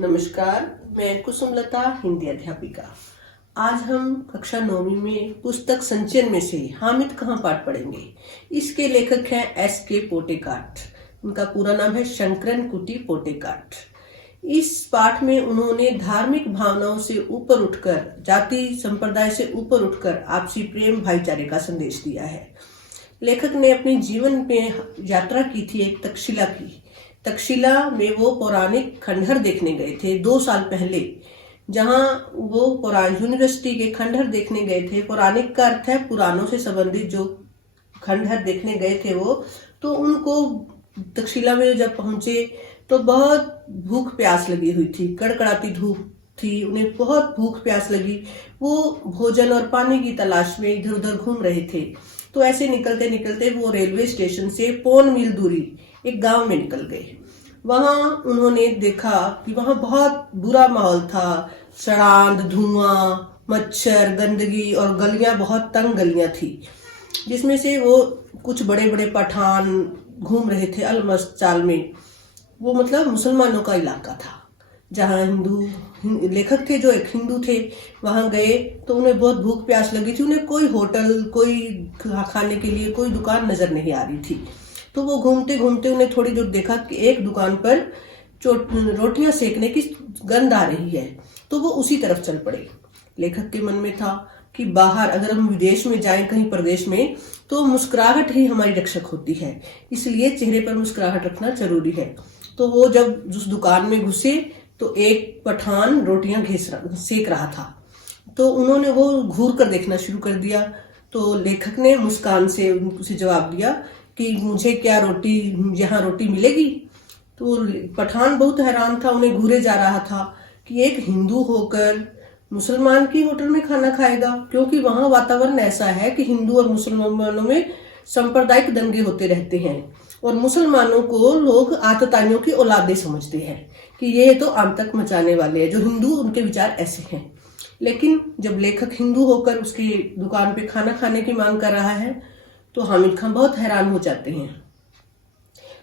नमस्कार, मैं कुसुमलता, हिंदी अध्यापिका। आज हम कक्षा 9वीं में पुस्तक संचयन में से हामिद कहाँ पाठ पढ़ेंगे। इसके लेखक हैं S.K. पोटेकाट। उनका पूरा नाम है शंकरन कुटी पोटेकाट। इस पाठ में उन्होंने धार्मिक भावनाओं से ऊपर उठकर, जाति संप्रदाय से ऊपर उठकर आपसी प्रेम भाईचारे का संदेश दिया है। लेखक ने अपने जीवन में यात्रा की थी एक तक्षशिला की। तक्षशिला में वो पौराणिक खंडहर देखने गए थे 2 साल पहले, जहां वो यूनिवर्सिटी के खंडहर देखने गए थे। पौराणिक का अर्थ है पुराणों से संबंधित जो खंडहर देखने गए थे वो। तो उनको तक्षशिला में जब पहुंचे तो बहुत भूख प्यास लगी हुई थी, कड़कड़ाती धूप थी, उन्हें बहुत भूख प्यास लगी। वो भोजन और पानी की तलाश में इधर उधर घूम रहे थे। तो ऐसे निकलते निकलते वो रेलवे स्टेशन से पौन मील दूरी एक गांव में निकल गए। वहां उन्होंने देखा कि वहां बहुत बुरा माहौल था। सड़ांध, धुआं, मच्छर, गंदगी और गलियां, बहुत तंग गलियां थी, जिसमें से वो कुछ बड़े बड़े पठान घूम रहे थे अलमस्त चाल में। वो मतलब मुसलमानों का इलाका था, जहाँ लेखक थे जो एक हिंदू थे। वहां गए तो उन्हें बहुत भूख प्यास लगी थी। उन्हें कोई होटल, कोई खाने के लिए कोई दुकान नजर नहीं आ रही थी। तो वो घूमते घूमते उन्हें थोड़ी दूर देखा कि एक दुकान पर रोटियां सेकने की गंध आ रही है। तो वो उसी तरफ चल पड़े। लेखक के मन में था कि बाहर अगर हम विदेश में जाएं, कहीं प्रदेश में, तो मुस्कुराहट ही हमारी रक्षक होती है, इसलिए चेहरे पर मुस्कुराहट रखना जरूरी है। तो वो जब उस दुकान में घुसे तो एक पठान रोटियां सेक रहा था। तो उन्होंने वो घूर कर देखना शुरू कर दिया। तो लेखक ने मुस्कान से उसे जवाब दिया कि मुझे क्या यहाँ रोटी मिलेगी। तो पठान बहुत हैरान था, उन्हें घूरे जा रहा था कि एक हिंदू होकर मुसलमान की होटल में खाना खाएगा, क्योंकि वहां वातावरण ऐसा है कि हिंदू और मुसलमानों में सांप्रदायिक दंगे होते रहते हैं और मुसलमानों को लोग आतताइयों की औलादे समझते हैं कि ये तो आतंक मचाने वाले हैं। जो हिंदू, उनके विचार ऐसे हैं। लेकिन जब लेखक हिंदू होकर उसकी दुकान पे खाना खाने की मांग कर रहा है तो हामिद खान बहुत हैरान हो जाते हैं।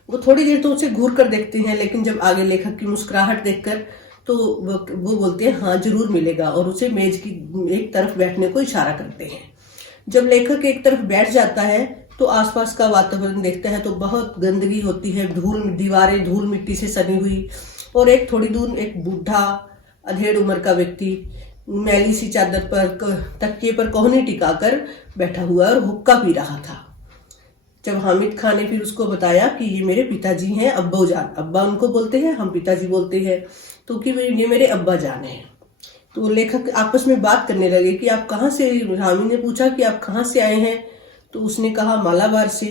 वो थोड़ी देर तो उसे घूर कर देखते हैं, लेकिन जब आगे लेखक की मुस्कुराहट देखकर तो वो बोलते हैं हाँ जरूर मिलेगा, और उसे मेज की एक तरफ बैठने को इशारा करते हैं। जब लेखक एक तरफ बैठ जाता है तो आसपास का वातावरण देखता है तो बहुत गंदगी होती है, दीवारें धूल मिट्टी से सनी हुई, और एक थोड़ी दूर एक बूढ़ा अधेड़ उम्र का व्यक्ति मैली सी चादर पर तकिए पर कोहनी टिकाकर बैठा हुआ और हुक्का पी रहा था। जब हामिद खान ने फिर उसको बताया कि ये मेरे पिताजी हैं, अब्बा जान, अब्बा उनको बोलते हैं, हम पिताजी बोलते हैं, तो कि ये मेरे अब्बा जान हैं। तो लेखक आपस में बात करने लगे कि आप कहाँ से। हामिद ने पूछा कि आप कहाँ से आए हैं। तो उसने कहा मालाबार से।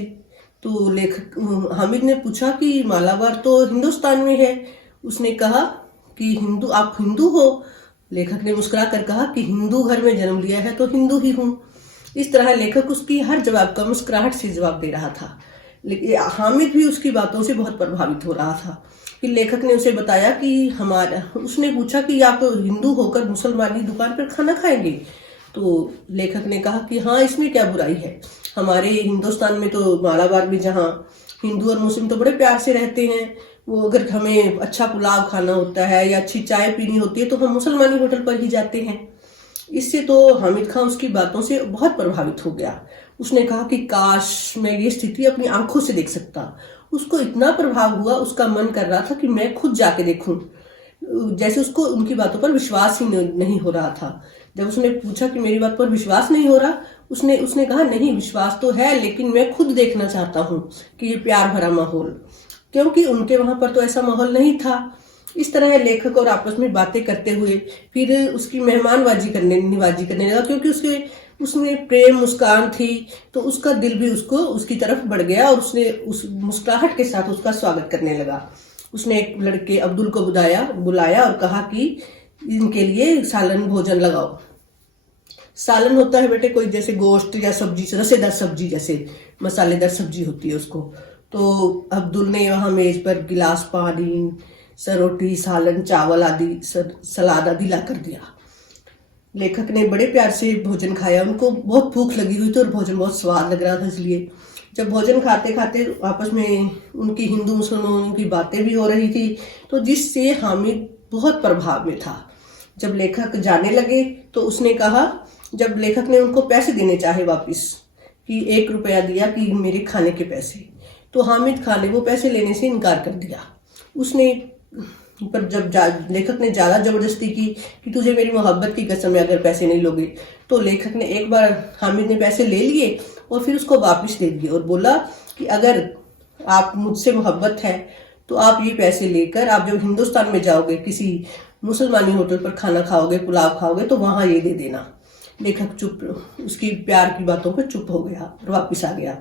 तो हामिद ने पूछा कि मालाबार तो हिंदुस्तान में है। उसने कहा कि आप हिंदू हो। लेखक ने मुस्कुरा कर कहा कि हिंदू घर में जन्म लिया है तो हिंदू ही हूँ। इस तरह लेखक उसकी हर जवाब का मुस्कुराहट से जवाब दे रहा था। लेकिन हामिद भी उसकी बातों से बहुत प्रभावित हो रहा था। फिर लेखक ने उसे बताया कि उसने पूछा कि आप हिंदू होकर मुसलमानी दुकान पर खाना खाएंगे। तो लेखक ने कहा कि हाँ, इसमें क्या बुराई है। हमारे हिंदुस्तान में तो मालाबार में जहाँ हिंदू और मुस्लिम तो बड़े प्यार से रहते हैं, वो अगर हमें अच्छा पुलाव खाना होता है या अच्छी चाय पीनी होती है तो हम मुसलमानी होटल पर ही जाते हैं। इससे तो हामिद खान उसकी बातों से बहुत प्रभावित हो गया। उसने कहा कि काश मैं ये स्थिति अपनी आंखों से देख सकता। उसको इतना प्रभाव हुआ, उसका मन कर रहा था कि मैं खुद जाके देखूं। जैसे उसको उनकी बातों पर विश्वास ही नहीं हो रहा था। जब उसने पूछा कि मेरी बात पर विश्वास नहीं हो रहा, उसने कहा नहीं, विश्वास तो है, लेकिन मैं खुद देखना चाहता हूँ कि ये प्यार भरा माहौल, क्योंकि उनके वहां पर तो ऐसा माहौल नहीं था। इस तरह लेखक और आपस में बातें करते हुए फिर उसकी निवाजी करने लगा, क्योंकि उसमें प्रेम मुस्कान थी तो उसका दिल भी उसकी तरफ बढ़ गया और उसने उस मुस्कुराहट के साथ उसका स्वागत करने लगा। उसने एक लड़के अब्दुल को बुलाया और कहा कि इनके लिए सालन भोजन लगाओ। सालन होता है बेटे कोई जैसे गोश्त या सब्जी, रसेदार सब्जी, जैसे मसालेदार सब्जी होती है उसको। तो अब्दुल ने वहां मेज पर गिलास पानी, रोटी, सालन, चावल आदि, सलाद आदि ला कर दिया। लेखक ने बड़े प्यार से भोजन खाया। उनको बहुत भूख लगी हुई थी और भोजन बहुत स्वाद लग रहा था। इसलिए जब भोजन खाते खाते आपस में उनकी हिंदू मुसलमानों की बातें भी हो रही थी, तो जिससे हामिद बहुत प्रभाव में था। जब लेखक जाने लगे तो उसने कहा, जब लेखक ने उनको पैसे देने चाहे वापस, कि 1 रुपया दिया कि मेरे खाने के पैसे, तो हामिद खान ने वो पैसे लेने से इनकार कर दिया। उसने पर जब लेखक ने ज़्यादा ज़बरदस्ती की कि तुझे मेरी मोहब्बत की कसम है अगर पैसे नहीं लोगे, तो लेखक ने एक बार, हामिद ने पैसे ले लिए और फिर उसको वापस दे दिए और बोला कि अगर आप मुझसे मोहब्बत है तो आप ये पैसे लेकर आप जब हिंदुस्तान में जाओगे, किसी मुसलमानी होटल पर खाना खाओगे, पुलाव खाओगे, तो वहाँ ये दे देना। लेखक चुप, उसकी प्यार की बातों पर चुप हो गया और वापस आ गया।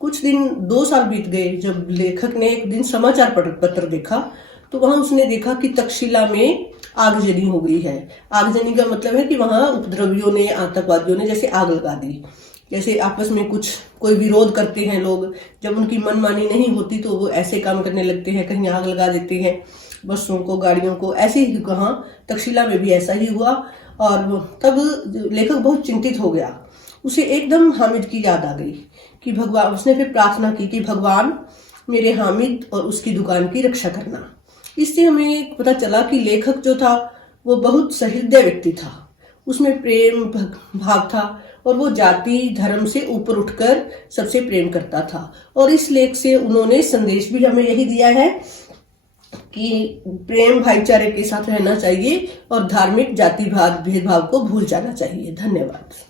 कुछ दिन, 2 साल बीत गए। जब लेखक ने एक दिन समाचार पत्र देखा तो वहां उसने देखा कि तक्षशिला में आगजनी हो गई है। आगजनी का मतलब है कि वहां उपद्रवियों ने, आतंकवादियों ने जैसे आग लगा दी। जैसे आपस में कोई विरोध करते हैं लोग, जब उनकी मनमानी नहीं होती तो वो ऐसे काम करने लगते हैं, कहीं आग लगा देते हैं बसों को, गाड़ियों को। ऐसे ही कहाँ तक्षशिला में भी ऐसा ही हुआ और तब लेखक बहुत चिंतित हो गया। उसे एकदम हामिद की याद आ गई कि भगवान, उसने फिर प्रार्थना की कि भगवान मेरे हामिद और उसकी दुकान की रक्षा करना। इससे हमें पता चला कि लेखक जो था वो बहुत सहृदय व्यक्ति था, उसमें प्रेम भाव था और वो जाति धर्म से ऊपर उठकर सबसे प्रेम करता था। और इस लेख से उन्होंने संदेश भी हमें यही दिया है कि प्रेम भाईचारे के साथ रहना चाहिए और धार्मिक जाति भेदभाव को भूल जाना चाहिए। धन्यवाद।